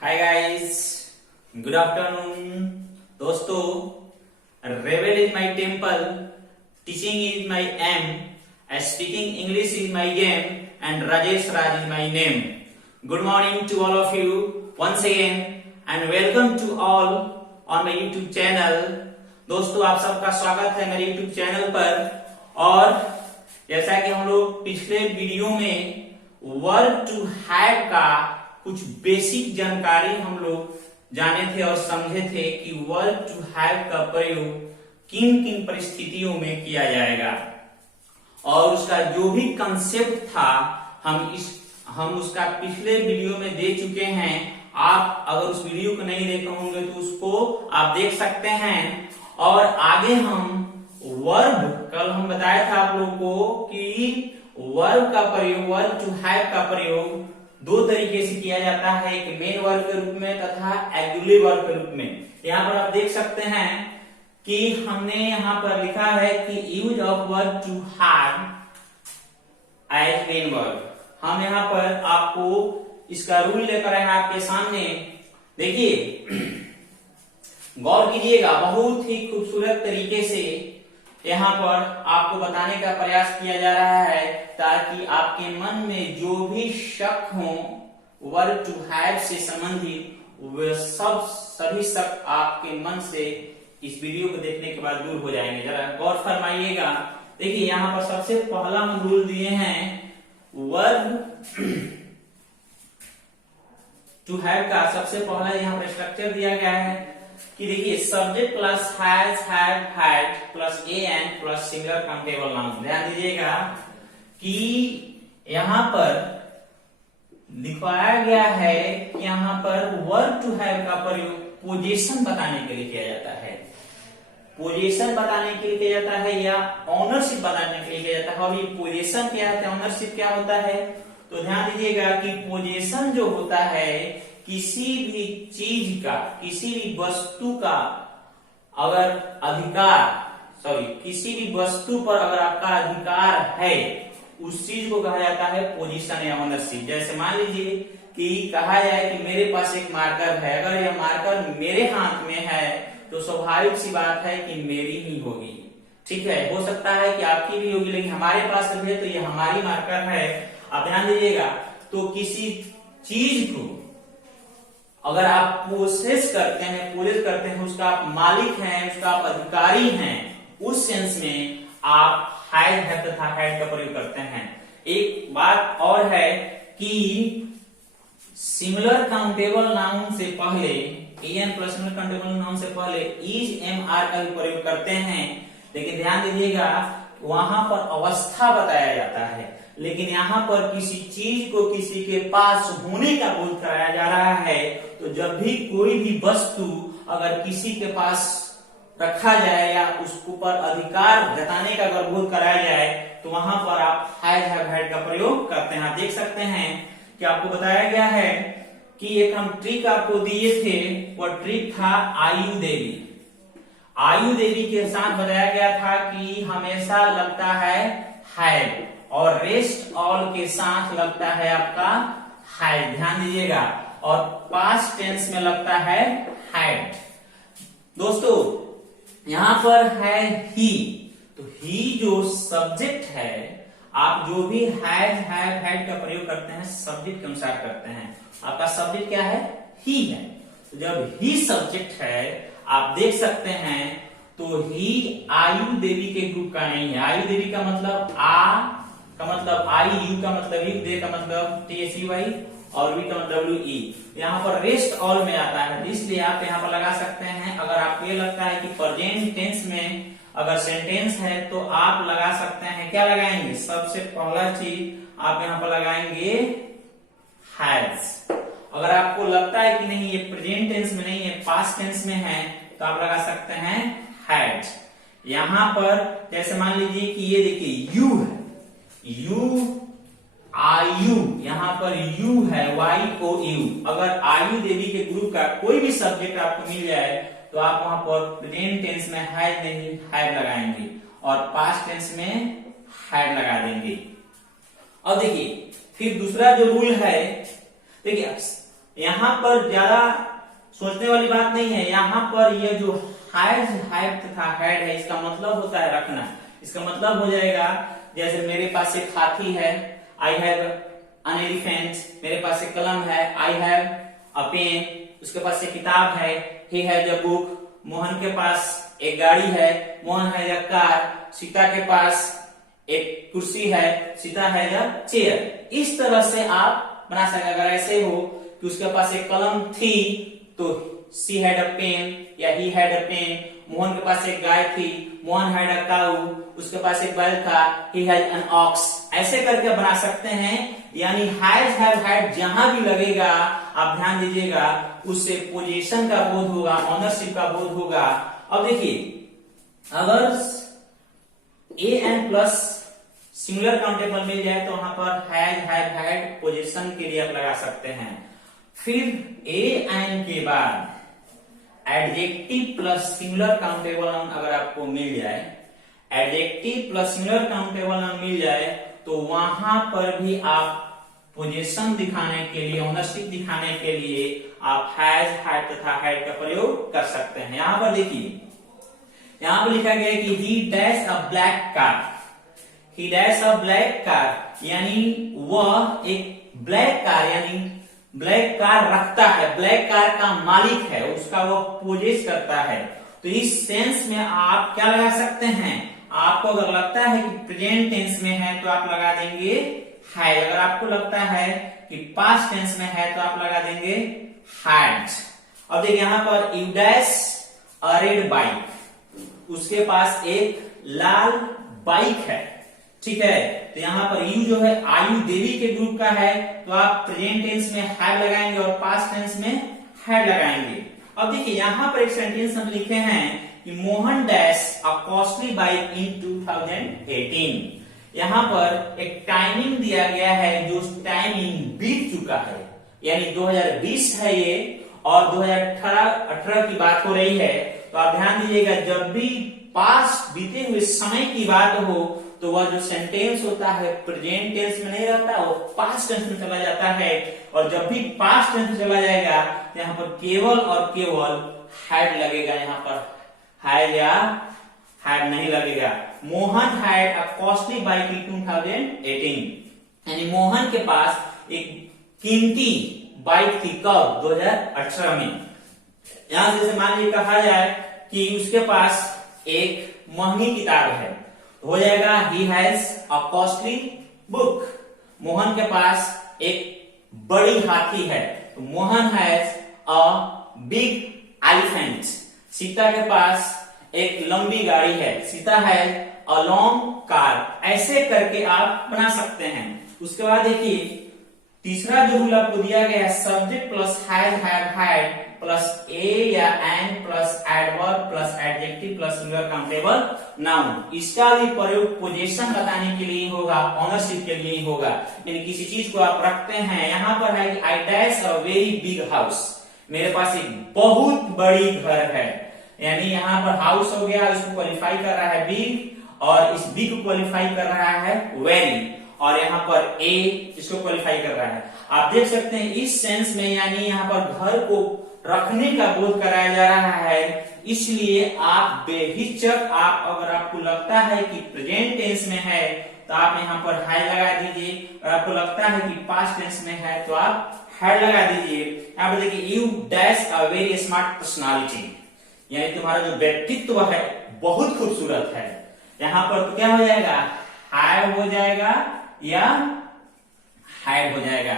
Hi guys, good afternoon. दोस्तों, revel is my temple, teaching is my aim, speaking English is my game and Rajesh Raj is my name. Good morning to all of you once again and welcome to all on my YouTube channel. दोस्तों, आप सबका स्वागत है मेरे YouTube channel पर। और जैसा कि हम लोग पिछले वीडियो में वर्ब टू हैव का कुछ बेसिक जानकारी हम लोग जाने थे और समझे थे कि वर्ब टू हैव का प्रयोग किन किन परिस्थितियों में किया जाएगा, और उसका जो भी कंसेप्ट था हम उसका पिछले वीडियो में दे चुके हैं। आप अगर उस वीडियो को नहीं देखे होंगे तो उसको आप देख सकते हैं। और आगे हम वर्ब, कल हम बताया था आप लोगों को कि वर्ब का प्रयोग, वर्ब टू हैव का प्रयोग दो तरीके से किया जाता है, एक मेन वर्ब के रूप में तथा ऑक्सिलरी वर्ब के रूप में। यहाँ पर आप देख सकते हैं कि हमने यहाँ पर लिखा है कि use of verb to have as main verb. हम यहाँ पर आपको इसका रूल लेकर आए हैं आपके सामने। देखिए, गौर कीजिएगा, बहुत ही खूबसूरत तरीके से यहाँ पर आपको बताने का प्रयास किया जा रहा है ताकि आपके मन में जो भी शक हो वर्ब टू हैव से संबंधित वे सभी शक आपके मन से इस वीडियो को देखने के बाद दूर हो जाएंगे। जरा गौर फरमाइएगा। देखिए, यहाँ पर सबसे पहला हम रूल दिए हैं वर्ब टू हैव का। सबसे पहला यहाँ पर स्ट्रक्चर दिया गया है कि देखिए, subject plus has, have, had plus an plus singular countable noun. ध्यान दीजिएगा कि यहाँ पर दिखाया गया है कि यहाँ पर वर्ब टू हैव का प्रयोग पोजीशन बताने के लिए किया जाता है। पोजीशन बताने के लिए किया जाता है या ऑनरशिप बताने के लिए किया जाता है। और ये पोजीशन क्या है, ऑनरशिप क्या होता है, तो ध्यान दीजिएगा कि पोजीशन जो होता है किसी भी चीज का, किसी भी वस्तु का अगर किसी भी वस्तु पर अगर आपका अधिकार है, उस चीज को कहा जाता है पोजीशन या ओनरशिप। जैसे मान लीजिए कि कहा जाए कि मेरे पास एक मार्कर है, अगर यह मार्कर मेरे हाथ में है तो स्वाभाविक सी बात है कि मेरी ही होगी। ठीक है, हो सकता है कि आपकी भी होगी, लेकिन हमारे पास है तो ये हमारी मार्कर है। अब ध्यान दीजिएगा, तो किसी चीज को अगर आप पोसेस करते हैं, उसका आप मालिक हैं, उसका आप अधिकारी हैं, उस सेंस में आप हैव तथा हैड का प्रयोग करते हैं। एक बात और है कि सिमिलर काउंटेबल नाउन से पहले, an plus similar countable noun से पहले इज एम आर का भी प्रयोग करते हैं। लेकिन ध्यान दीजिएगा, वहां पर अवस्था बताया जाता है, लेकिन यहाँ पर किसी चीज को किसी के पास होने का बोध कराया जा रहा है। तो जब भी कोई भी वस्तु अगर किसी के पास रखा जाए या उसके ऊपर अधिकार जताने का अगर बोध कराया जाए तो वहां पर आप हैव हैड का प्रयोग करते हैं। आप देख सकते हैं कि आपको बताया गया है कि एक हम ट्रिक आपको दिए थे, वो ट्रिक था आयु देवी। आयु देवी के साथ बताया गया था कि हमेशा लगता है हैव और रेस्ट ऑल के साथ लगता है आपका हैड। ध्यान दीजिएगा, और पास्ट टेंस में लगता है हैड। दोस्तों, यहां पर है ही, तो ही जो सब्जेक्ट है, आप जो भी हैव हैड का प्रयोग करते हैं सब्जेक्ट के अनुसार करते हैं। आपका सब्जेक्ट क्या है, ही है। तो जब ही सब्जेक्ट है, आप देख सकते हैं, तो ही आयु देवी के ग्रुप का नहीं है। आयु देवी का मतलब आ का मतलब आई, यू का मतलब यू, दे का मतलब TSUI और वी का मतलब WE। यहाँ पर रेस्ट ऑल में आता है, इसलिए आप यहाँ पर लगा सकते हैं। अगर आपको ये लगता है कि प्रेजेंट टेंस में अगर सेंटेंस है तो आप लगा सकते हैं, क्या लगाएंगे, सबसे पहला चीज आप यहाँ पर लगाएंगे हैज। अगर आपको लगता है कि नहीं ये प्रेजेंट टेंस में नहीं है, पास्ट टेंस में है, तो आप लगा सकते हैं हैड। यहाँ पर जैसे मान लीजिए कि ये देखिए यू है, आयु, यहाँ पर यू है, YOU। अगर आयु देवी के ग्रुप का कोई भी सब्जेक्ट आपको मिल जाए तो आप वहां पर प्रेजेंट टेंस में हैड नहीं हैड लगाएंगे और पास्ट टेंस में हैड लगा देंगे। अब देखिए, फिर दूसरा जो रूल है, देखिए यहाँ पर ज्यादा सोचने वाली बात नहीं है। यहाँ पर ये जो हैज हैव तथा हैड है, इसका मतलब होता है रखना। इसका मतलब हो जाएगा जैसे मेरे पास एक हाथी है, आई हैव एन एलिफेंट। मेरे पास एक कलम है, आई हैव अ पेन। उसके पास एक किताब है, he has a book. Mohan के पास एक गाड़ी है, Mohan has a car. Sita के पास एक कुर्सी है, सीता हैज अ चेयर। इस तरह से आप बना सकते। अगर ऐसे हो कि उसके पास एक कलम थी तो सी हैड अ पेन या he had a pen. Mohan के पास एक गाय थी, मोहन हैड अ काऊ। उसके पास एक बैल था, ही हैड एन ऑक्स। ऐसे करके बना सकते हैं। यानी हैज हैव हैड जहां भी लगेगा आप ध्यान दीजिएगा, उससे पोजीशन का बोध होगा, ऑनरशिप का बोध होगा। अब देखिए, अगर A N plus singular countable मिल जाए तो वहां पर हैज हैव हैड पोजीशन के लिए आप लगा सकते हैं। फिर ए एन के बाद adjective plus singular countable noun अगर आपको मिल जाए, adjective plus singular countable noun मिल जाए तो वहां पर भी आप पोजीशन दिखाने के लिए, ओनरशिप दिखाने के लिए आप हैज हैड तथा हैड का प्रयोग कर सकते हैं। यहां पर देखिए, यहां पर लिखा गया है कि ही dash a black car. He dash a black car यानी वह एक ब्लैक कार यानी ब्लैक कार रखता है, ब्लैक कार का मालिक है, उसका वो पोजेस करता है। तो इस सेंस में आप क्या लगा सकते हैं, आपको अगर लगता है कि प्रेजेंट टेंस में है तो आप लगा देंगे हैड। अगर आपको लगता है कि पास्ट टेंस में है तो आप लगा देंगे हैड। अब देखिए यहां पर you dash a red bike, उसके पास एक लाल बाइक है, ठीक है। तो यहाँ पर यू जो है आयु देवी के ग्रुप का है, तो आप प्रेजेंट टेंस में हैड लगाएंगे और पास्ट टेंस में हैड लगाएंगे। अब देखिए यहाँ पर एक सेंटेंस हम लिखे हैं कि Mohan dash a costly bike in 2018। यहाँ पर एक टाइमिंग दिया गया है, जो टाइमिंग बीत चुका है, यानी 2020 है ये और 2018 की बात हो रही है। तो आप ध्यान दीजिएगा, जब भी पास्ट बीते हुए समय की बात हो तो वह जो सेंटेंस होता है प्रेजेंट टेंस में नहीं रहता, वो पास्ट टेंस में चला जाता है। और जब भी पास्ट टेंस में चला जाएगा यहाँ पर केवल और केवल हैड लगेगा, यहाँ पर हैड या हैड नहीं लगेगा। Mohan had a costly bike in 2018, यानी मोहन के पास एक कीमती बाइक थी, कब? 2018 में। यहां जैसे मान लीजिए कहा जाए कि उसके पास एक महंगी किताब है, हो जाएगा he has a costly book. Mohan के पास एक बड़ी हाथी है, तो Mohan has a big elephant. Sita के पास एक लंबी गाड़ी है, Sita has a long car. ऐसे करके आप बना सकते हैं। उसके बाद देखिए तीसरा जो रूल आपको दिया गया है, subject plus has have had plus a या an plus adverb plus adjective plus singular countable noun. इसका भी प्रयोग पोजीशन बताने के लिए होगा, ऑनरशिप के लिए होगा। यानी किसी चीज को आप रखते हैं। यहाँ पर है कि I dash a very big house, मेरे पास एक बहुत बड़ी घर है। यानी यहाँ पर हाउस हो गया, इसको क्वालिफाई कर रहा है बिग, और इस बिग को क्वालिफाई कर रहा है वेरी, और यहाँ पर ए इसको क्वालिफाई कर रहा है। आप देख सकते हैं इस सेंस में, यानी यहाँ पर घर को रखने का बोध कराया जा रहा है। इसलिए आप बेहिचक, आप अगर आपको लगता है कि प्रेजेंट टेंस में है तो आप यहाँ पर हैड लगा दीजिए, और आपको लगता है कि पास्ट टेंस में है तो आप हैड लगा दीजिए। यहाँ पर देखिए you dash a very smart personality, यानी तुम्हारा जो व्यक्तित्व है बहुत खूबसूरत है। यहाँ पर तो क्या हो जाएगा, हैव हो जाएगा या हैड हो जाएगा।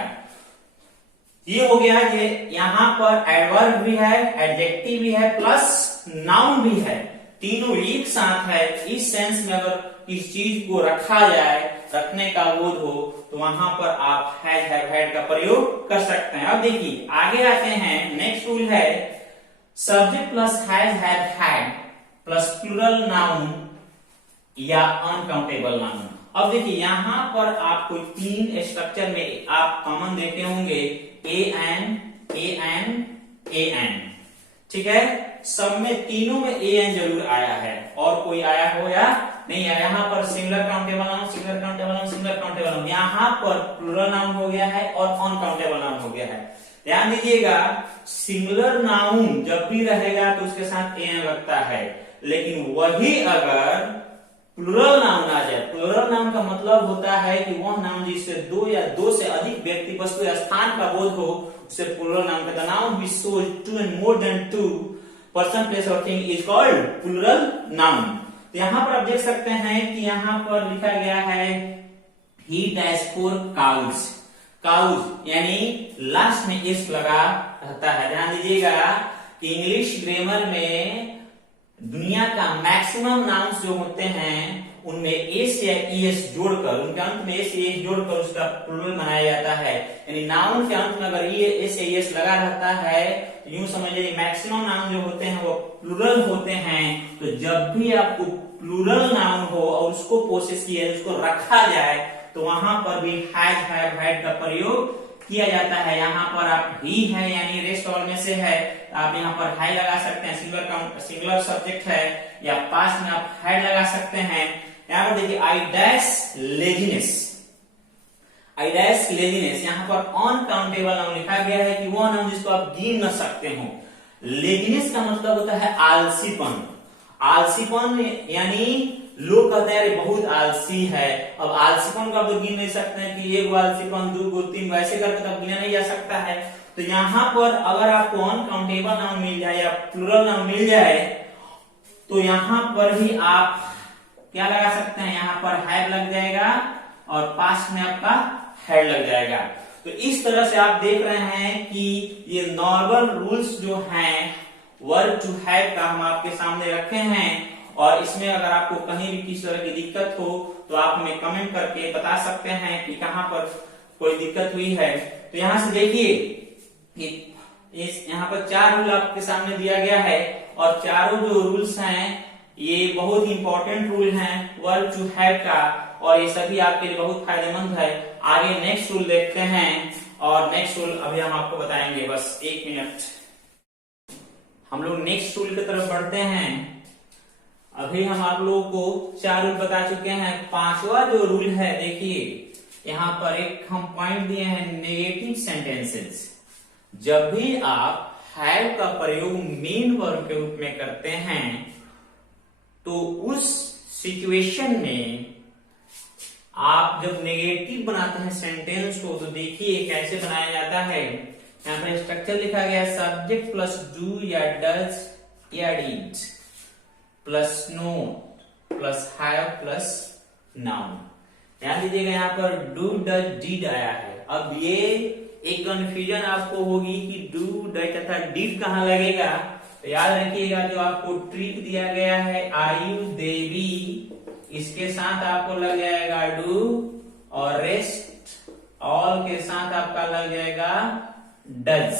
ये हो गया। ये यहाँ पर एडवर्ब भी है, एडजेक्टिव भी है, प्लस नाउन भी है, तीनों एक साथ है। इस सेंस में अगर किस चीज को रखा जाए, रखने का बोध हो, तो वहां पर आप हैज हैव हैड का प्रयोग कर सकते हैं। अब देखिए आगे आते हैं, नेक्स्ट रूल है subject plus has have had plus plural noun या अनकाउंटेबल नाउन। अब देखिए यहां पर आपको तीन स्ट्रक्चर में आप कॉमन देखे होंगे, ए एन, ठीक है। सब में तीनों में ए एन जरूर आया है, और कोई आया हो या नहीं आया। यहाँ पर singular countable noun, singular countable noun, singular countable noun, यहाँ पर प्लूरल नाउन हो गया है और अनकाउंटेबल नाउन हो गया है। ध्यान दीजिएगा, सिंगुलर नाउन जब भी रहेगा तो उसके साथ एन लगता है, लेकिन वही अगर प्लूरल नाउन आ जाए, प्लूरल नाउन का मतलब होता है कि वह नाउन जिससे दो या दो से अधिक व्यक्ति, वस्तु या स्थान का बोध हो, उसे प्लूरल नाउन कहते हैं। Noun which shows two and more than two person, place और thing is called plural noun. तो यहाँ पर आप देख सकते हैं कि यहाँ पर लिखा गया है he dash four cows, cows यानी लास्ट में एस लगा रहता है। ध्यान दीजिएगा कि इंग्लिश ग्रामर में दुनिया का मैक्सिमम नाउन्स जो होते हैं उनमें एस या ईएस जोड़कर, उनके अंत में एस या ईएस जोड़कर उसका प्लूरल बनाया जाता है। यानी नाउन के अंत में अगर एस या ईएस लगा रहता है तो यूं समझिए मैक्सिमम नाउन जो होते हैं वो प्लूरल होते हैं। तो जब भी आपको प्लूरल नाउन हो और उसको पोसेस किया, उसको रखा जाए, तो वहां पर भी हैज, हैव, हैड का प्रयोग किया जाता है। यहाँ पर आप ही है यानी रेस्ट ऑल में से है, आप यहाँ पर हाई लगा सकते हैं, सिंगुलर सब्जेक्ट है, या पास्ट में आप हैड लगा सकते हैं। यहाँ पर देखिए I dash laziness, I dash laziness, यहाँ पर अनकाउंटेबल नाउन लिखा गया है कि वो नाउन जिसको आप गिन न सकते हो। लेजीनेस का मतलब होता है आलसीपन, आलसीपन यानी लोग कहते हैं अरे बहुत आलसी है। अब आलसीपन को आप गिन नहीं सकते हैं कि एक आलसीपन, दो गो, तीन, वैसे करके तो गिना नहीं जा सकता है। तो यहाँ पर अगर आपको अनकाउंटेबल नाउन मिल जाए या प्लूरल नाउन मिल जाए तो यहाँ पर भी आप क्या लगा सकते हैं, यहाँ पर हैव लग जाएगा और पास्ट में आपका हैड लग जाएगा। तो इस तरह से आप देख रहे हैं कि ये नॉर्मल रूल्स जो हैं वर्ब टू हैव का हम आपके सामने रखे हैं, और इसमें अगर आपको कहीं भी किसी तरह की दिक्कत हो तो आप हमें कमेंट करके बता सकते हैं कि कहां पर कोई दिक्कत हुई है। तो यहां से देखिए इस यहाँ पर 4 रूल आपके सामने दिया गया है, और चारों जो रूल्स हैं ये बहुत इंपॉर्टेंट रूल हैं वर्ब टू हैव का, और ये सभी आपके लिए बहुत फायदेमंद है। आगे नेक्स्ट रूल देखते हैं, और नेक्स्ट रूल अभी हम आपको बताएंगे, बस 1 मिनट। हम लोग नेक्स्ट रूल की तरफ बढ़ते हैं। अभी हम आप लोगों को 4 रूल बता चुके हैं। 5वां जो रूल है, देखिए यहाँ पर एक हम पॉइंट दिए हैं, नेगेटिव सेंटेंसेस। जब भी आप हैव का प्रयोग मेन वर्ब के रूप में करते हैं तो उस सिचुएशन में आप जब नेगेटिव बनाते हैं सेंटेंस को, तो देखिए कैसे बनाया जाता है। यहाँ पर स्ट्रक्चर लिखा गया है, सब्जेक्ट प्लस डू या डज या did plus note plus have plus noun. ध्यान दीजिएगा यहाँ पर डू डज डिड आया है। अब ये एक कंफ्यूजन आपको होगी कि डू डज तथा डिड कहाँ लगेगा। तो याद रखिएगा जो आपको ट्रिक दिया गया है आयु देवी, इसके साथ आपको लग जाएगा डू, और रेस्ट ऑल के साथ आपका लग जाएगा डज,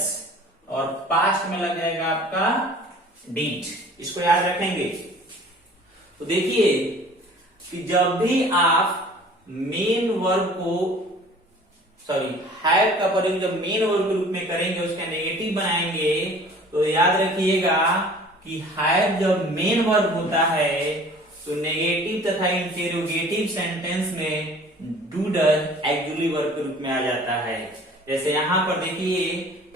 और पास्ट में लग जाएगा आपका डिड। इसको याद रखेंगे। तो देखिए कि जब भी आप मेन वर्ब को हैव का प्रयोग जब मेन वर्ब के रूप में करेंगे, उसका नेगेटिव बनाएंगे, तो याद रखिएगा कि हैव जब मेन वर्ब होता है तो नेगेटिव तथा इंटेरोगेटिव सेंटेंस में डू डज एक्चुअली वर्ब के रूप में आ जाता है। जैसे यहां पर देखिए,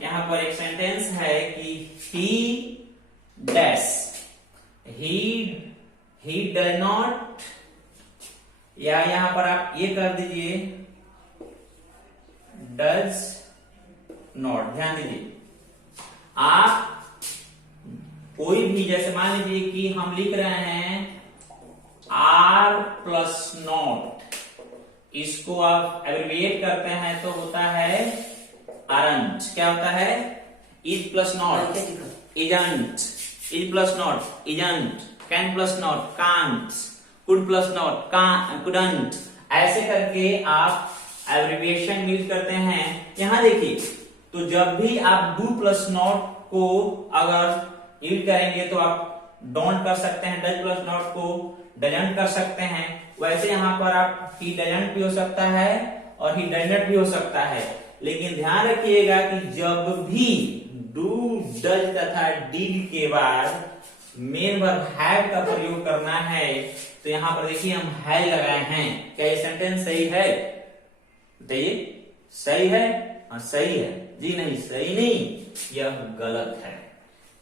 यहां पर एक सेंटेंस है कि ही डैश, ही डज नॉट, या यहां पर आप ये कर दीजिए डज नॉट। ध्यान दीजिए, आप कोई भी, जैसे मान लीजिए कि हम लिख रहे हैं आर प्लस नॉट, इसको आप एब्रिविएट करते हैं तो होता है अरंट। क्या होता है? Is plus not isn't, is plus not isn't, can plus not can't, could plus not couldn't. ऐसे करके आप एब्रिविएशन यूज करते हैं। यहां देखिए, तो जब भी आप डू प्लस नॉट को अगर यूज करेंगे तो आप डोंट कर सकते हैं, डज प्लस नॉट को डजंट कर सकते हैं। वैसे यहां पर आप ही डजंट भी हो सकता है और ही डजंट भी हो सकता है। लेकिन ध्यान रखिएगा कि जब भी डू डज तथा डिड के बाद मेन वर्ब हैव का प्रयोग करना है, तो यहां पर देखिए हम है लगाए हैं। क्या ये सेंटेंस सही है? बताइए, सही है? हाँ सही है। जी नहीं, सही नहीं, यह गलत है।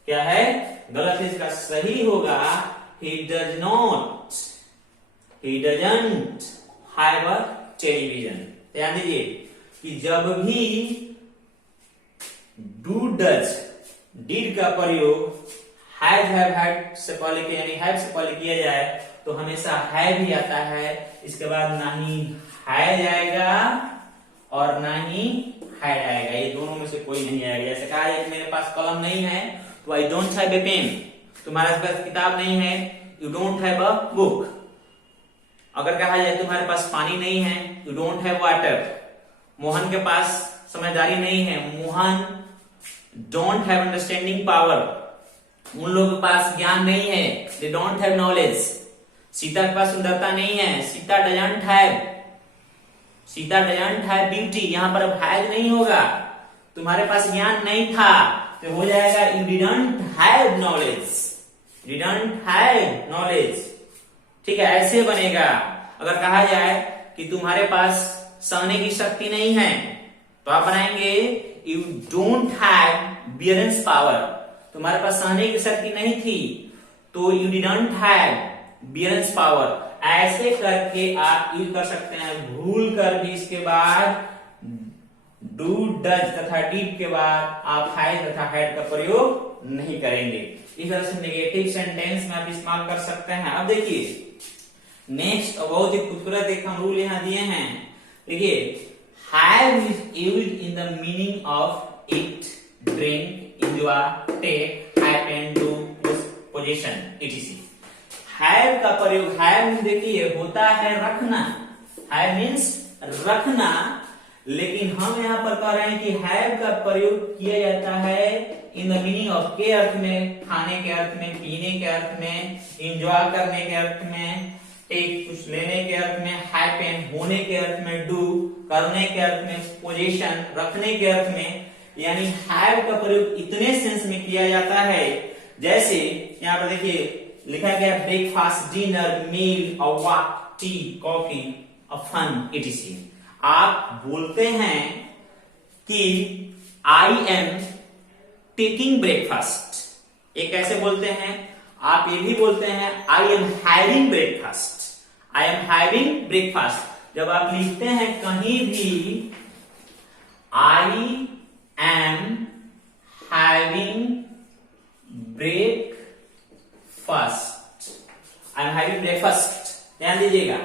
क्या है? गलत है। इसका सही होगा he does not, he doesn't have a television। ध्यान दीजिए कि जब भी डू डज डिड का प्रयोग हैव हैड से पहले के यानी हैव से पहले किया जाए तो हमेशा हैव ही आता है। इसके बाद ना ही हैज आएगा और ना ही हैड आएगा, ये दोनों में से कोई नहीं आएगा। जैसे कहा जाए मेरे पास कलम नहीं है तो I don't have a pen, तुम्हारे पास किताब नहीं है, you don't have a book. अगर कहा जाए तुम्हारे पास पानी नहीं है, you don't have water. Mohan के पास समझदारी नहीं है, Mohan don't have understanding power. उन लोगों के पास ज्ञान नहीं है, they don't have knowledge. Sita के पास सुंदरता नहीं है, Sita doesn't have, Sita doesn't have beauty. यहां पर अब हैव नहीं होगा। तुम्हारे पास ज्ञान नहीं था तो हो जाएगा you didn't have knowledge, didn't have knowledge. ठीक है, ऐसे बनेगा। अगर कहा जाए कि तुम्हारे पास सहने की शक्ति नहीं है तो आप बनाएंगे यू डोंट हैव बियरेंस पावर। तुम्हारे पास सहने की शक्ति नहीं थी तो यू डिडंट हैव बियरेंस पावर। ऐसे करके आप यूज कर सकते हैं। भूल कर भी इसके बाद डू डज तथा डिड के बाद आप हैज तथा हैड का प्रयोग नहीं करेंगे। इस तरह से नेगेटिव सेंटेंस में आप इस्तेमाल कर सकते हैं। अब देखिए नेक्स्ट बहुत ही खूबसूरत एक हम रूल यहां दिए हैं। देखिए have is used in the meaning of eat, drink, enjoy, take, happen, do, position, etc। Have का प्रयोग, हैव देखिए होता है रखना, हैव मीन्स रखना, लेकिन हम यहां पर कह रहे हैं कि हैव का प्रयोग किया जाता है इन द मीनिंग ऑफ के अर्थ में, खाने के अर्थ में, पीने के अर्थ में, एंजॉय करने के अर्थ में, टेक कुछ लेने के अर्थ में, हैपन होने के अर्थ में, डू करने के अर्थ में, पोजीशन रखने के अर्थ में। यानी हैव का प्रयोग इतने सेंस में किया जाता है जैसे यहाँ पर देखिए लिखा गया breakfast, dinner, meal, a walk, tea, coffee, a fun, etc। आप बोलते हैं कि आई एम टेकिंग ब्रेकफास्ट। ये कैसे बोलते हैं? आप ये भी बोलते हैं आई am having breakfast, I am having breakfast. जब आप लिखते हैं कहीं भी आई am having breakfast, I am having breakfast, ध्यान दीजिएगा।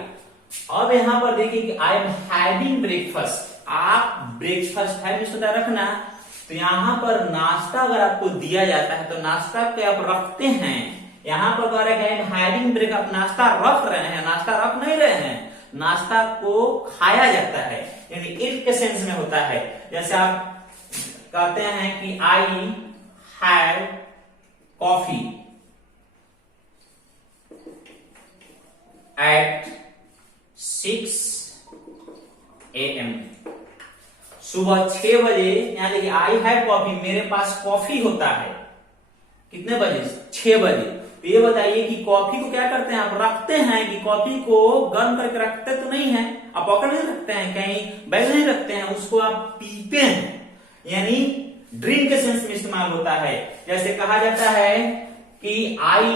अब यहां पर देखिए कि आई एम हैविंग ब्रेकफास्ट। आप ब्रेकफास्ट है होता रखना, तो यहां पर नाश्ता अगर आपको दिया जाता है तो नाश्ता के आप रखते हैं। यहां पर कह रहे हैं आई एम हैविंग ब्रेक, आप नाश्ता रख रहे हैं, नाश्ता रख नहीं रहे हैं, नाश्ता को खाया जाता है, यानी इट के सेंस में होता है। जैसे आप कहते हैं कि I have coffee at 6 AM, सुबह 6 बजे। यहां देखिए आई हैव कॉफी, मेरे पास कॉफी होता है कितने बजे? 6 बजे। तो ये बताइए कि कॉफी को क्या करते हैं आप? रखते हैं कि कॉफी को गर्म करके रखते तो नहीं है, आप पॉकेट में रखते हैं, कहीं बैग नहीं रखते हैं, उसको आप पीते हैं, यानी ड्रिंक के सेंस में इस्तेमाल होता है। जैसे कहा जाता है कि आई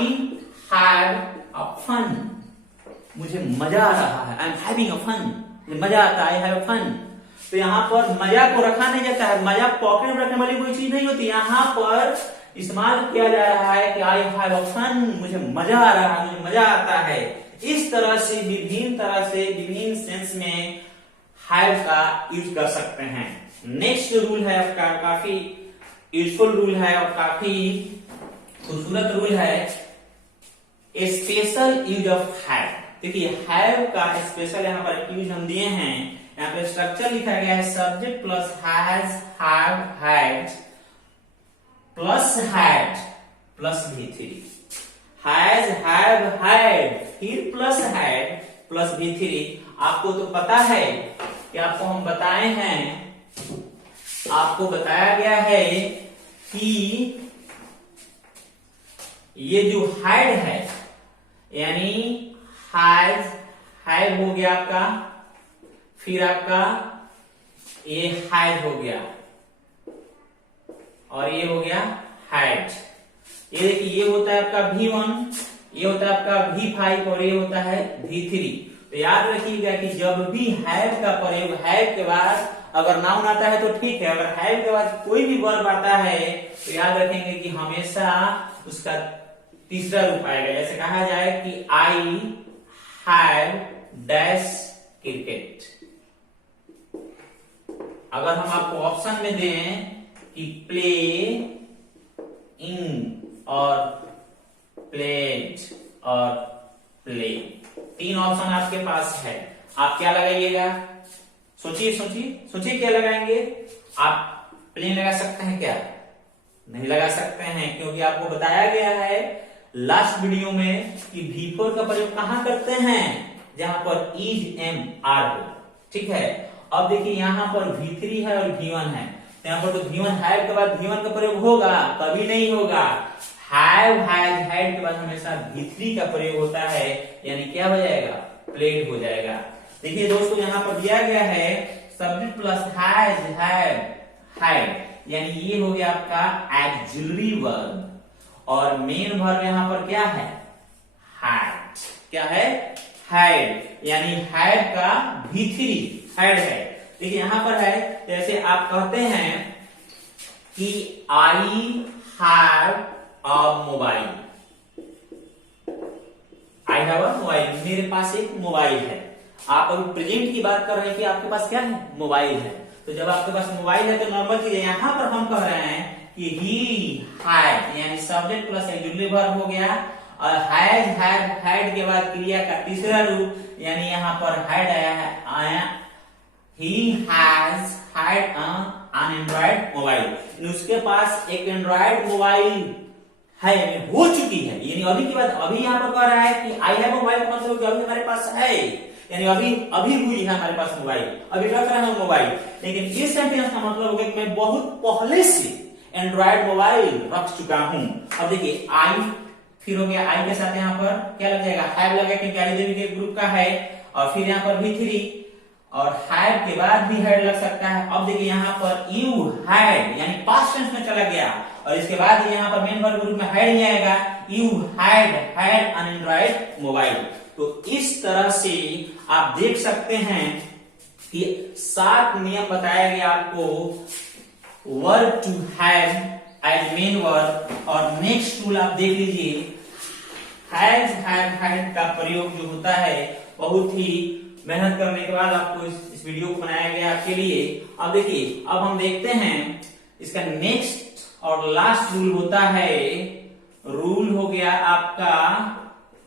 हैव अ फन, मुझे मजा आ रहा है, I am having a fun, मुझे मजा आता है, आई हैव फन। तो यहाँ पर मजा को रखा नहीं जाता है, मजा पॉकेट में रखने वाली कोई चीज नहीं होती। यहाँ पर इस्तेमाल किया जा रहा है कि आई हैव अ फन, मुझे मजा आ रहा है, मुझे मजा आता है। इस तरह से विभिन्न सेंस में हैव का यूज कर सकते हैं। नेक्स्ट रूल है आपका, काफी यूजफुल रूल है और काफी खूबसूरत रूल है, स्पेशल यूज ऑफ हैव। देखिए हैव का स्पेशल यहाँ पर यूज हम दिए हैं। यहाँ पे स्ट्रक्चर लिखा गया है subject plus has, have, had plus had plus V3। Has, have, had फिर प्लस हैड प्लस V3। आपको तो पता है कि आपको हम बताए हैं, आपको बताया गया है कि ये जो हैड है यानी हैज, हैव हो गया आपका, फिर आपका ये हैज हो गया, और ये हो गया हैड। ये देखिए ये होता है आपका V1, ये होता है आपका V5 और ये होता है V3। तो याद रखिएगा कि जब भी हैव का प्रयोग हैव के बाद अगर नाउन आता है तो ठीक है, अगर हैव के बाद कोई भी वर्ब आता है तो याद रखेंगे कि हमेशा उसका तीसरा रूप आएगा। जैसे कहा जाए कि आई हैव डैश क्रिकेट। अगर हम आपको ऑप्शन में दें कि प्ले इन और प्लेड और प्ले, तीन ऑप्शन आपके पास है, आप क्या लगाइएगा? सोचिए सोचिए सोचिए क्या लगाएंगे आप? प्लेन लगा सकते हैं क्या? नहीं लगा सकते हैं, क्योंकि आपको बताया गया है लास्ट वीडियो में कि V4 का प्रयोग कहां करते हैं? जहां पर इज एम आर हो। ठीक है, अब देखिए यहां पर V3 है और V1 है, यहाँ पर तो V1 हैव के बाद V1 का प्रयोग होगा? कभी नहीं होगा। हैव हैज हैड के बाद हमेशा V3 का प्रयोग होता है, यानी क्या हो जाएगा? प्लेड हो जाएगा। देखिए दोस्तों यहाँ पर दिया गया है subject plus has have had, यानी ये हो गया आपका एक्सिलरी वर्ब, और मेन वर्ब यहाँ पर क्या है? हैड। क्या है? हैड, यानी हैड का V3 हैड है। देखिए यहां पर है, जैसे आप कहते हैं कि I have a mobile, I have a mobile, मेरे पास एक मोबाइल है। आप अभी प्रेजेंट की बात कर रहे हैं कि आपके पास क्या है? मोबाइल है। तो जब आपके पास मोबाइल है तो नॉर्मल चीज है, यहां पर हम कह रहे हैं कि ही हैड, यानी सब्जेक्ट प्लस एक्सिलरी वर्ब हो गया, और हैज हैव हैड के बाद क्रिया का तीसरा रूप, यानी यहां पर हैड आया he has had an Android mobile. उसके पास एक एंड्रॉइड मोबाइल है, यानी हो चुकी है, यानी अभी की बात। अभी यहाँ पर कह रहा है कि आई हैव मोबाइल, मतलब कि अभी हमारे पास है, यानी अभी अभी हुई है हमारे पास मोबाइल, अभी रख रहे हैं मोबाइल। लेकिन इस सेंटेंस का मतलब हो गया कि मैं बहुत पहले से एंड्रॉइड मोबाइल रख चुका हूं। अब देखिए आई, फिर हो गया आई के साथ यहाँ पर क्या लग जाएगा? हैव लगेगा, क्योंकि आईजेवी के ग्रुप का है, और फिर यहाँ पर V3 और हैड के बाद भी हैड लग सकता है। अब देखिए यहाँ पर यू हैड, यानी पास्ट टेंस में चला गया, और इसके बाद यहाँ पर मेन वर्ब ग्रुप में हैड ही आएगा। You had had an Android mobile. तो इस तरह से आप देख सकते हैं कि 7 नियम बताया गया आपको verb to have as main verb. और नेक्स्ट रूल आप देख लीजिए, हैज हैव हैड का प्रयोग जो होता है बहुत ही मेहनत करने के बाद आपको इस वीडियो को बनाया गया आपके लिए। अब देखिए, अब हम देखते हैं इसका नेक्स्ट और लास्ट रूल होता है, रूल हो गया आपका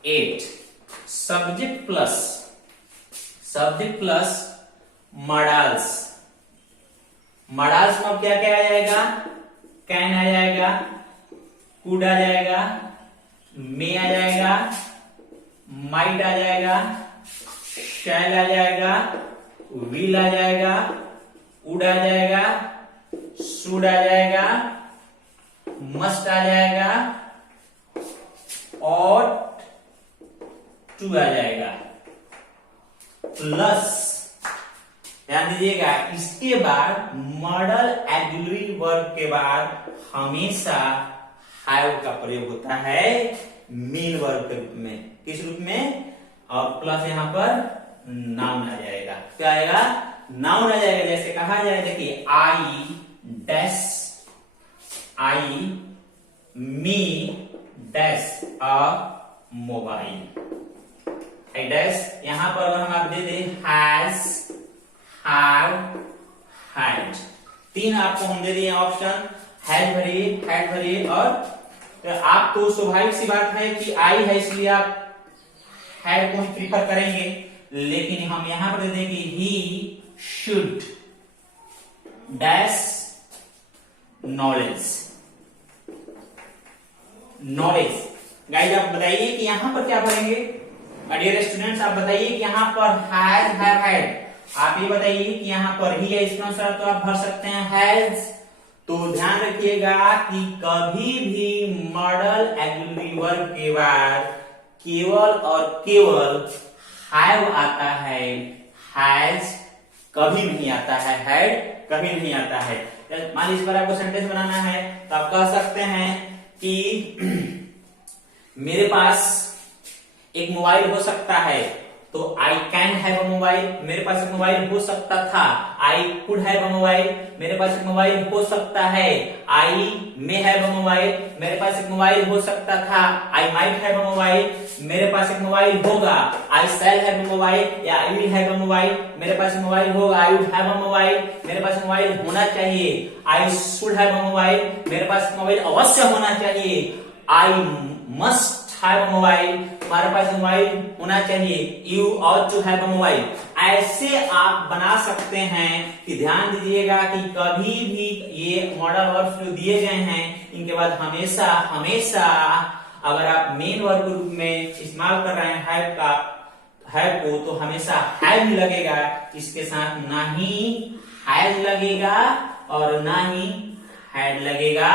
8, सब्जेक्ट प्लस मॉडल्स। मॉडल्स में अब क्या क्या आ जाएगा? कैन आ जाएगा, कुड आ जाएगा, मे आ जाएगा, माइट आ जाएगा, शैल आ जाएगा, विल आ जाएगा, वुड आ जाएगा, शुड आ जाएगा, मस्ट आ जाएगा, और टू आ जाएगा। प्लस ध्यान दीजिएगा, इसके बाद मॉडल एक्सिलरी वर्ब के बाद हमेशा हैव का प्रयोग होता है मेन वर्ब के रूप में। किस रूप में? और प्लस यहां पर नाउन आ जाएगा। क्या आएगा? नाउन आ जाएगा। जैसे कहा जाए, देखिए I dash I me dash a mobile. I dash, यहां पर अगर हम आप दे दें हैज हैव हैड, 3 आपको हम दे दिए ऑप्शन, हैज भरिए, हैड भरिए, और तो आप तो स्वाभाविक सी बात है कि आई है इसलिए आप हैड को ही प्रीफर करेंगे। लेकिन हम यहां पर दे देंगे he should dash knowledge. Guys आप बताइए कि यहां पर क्या भरेंगे? डियर स्टूडेंट्स आप बताइए कि यहां पर हैज हैव हैड, आप ये बताइए कि यहां पर ही है, इसका आंसर तो आप भर सकते हैं हैज। तो ध्यान रखिएगा कि कभी भी मॉडल एक्सिलरी वर्ब के बाद केवल और केवल हैव आता है, हैज कभी नहीं आता है, हैड कभी नहीं आता है। मान लीजिए अगर आपको सेंटेंस बनाना है तो आप कह सकते हैं कि मेरे पास एक मोबाइल हो सकता है, तो I can have a mobile, मेरे पास एक मोबाइल हो सकता था, I could have a mobile, मेरे पास एक मोबाइल हो सकता है, आई मे हैव अ मोबाइल, मेरे पास एक मोबाइल हो सकता था, I might have a mobile, मेरे पास एक मोबाइल होगा, आई शैल हैव अ मोबाइल या I will have a mobile, मेरे पास एक मोबाइल होगा, I would have a mobile, मेरे पास मोबाइल होना चाहिए, I should have a mobile, मेरे पास मोबाइल अवश्य होना चाहिए, I must have a mobile, तुम्हारे पास मोबाइल होना चाहिए, you ought to have a mobile. ऐसे आप बना सकते हैं कि ध्यान दीजिएगा कि कभी भी ये मॉडल वर्ब्स जो दिए गए हैं इनके बाद हमेशा हमेशा अगर आप मेन वर्ब के रूप में इस्तेमाल कर रहे हैं हैव को, तो हमेशा हैव लगेगा, इसके साथ ना ही हैव लगेगा और ना ही हैड लगेगा।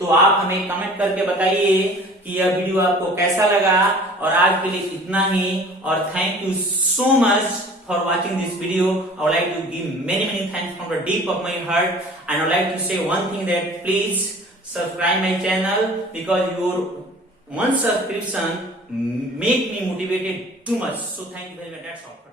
तो आप हमें कमेंट करके बताइए कि यह वीडियो आपको कैसा लगा, और आज के लिए इतना ही, और thank you so much for watching this video. I would like to give many thanks from the deep of my heart, and I would like to say one thing, that please subscribe my channel, because your one subscription make me motivated too much. So thank you very much. That's all.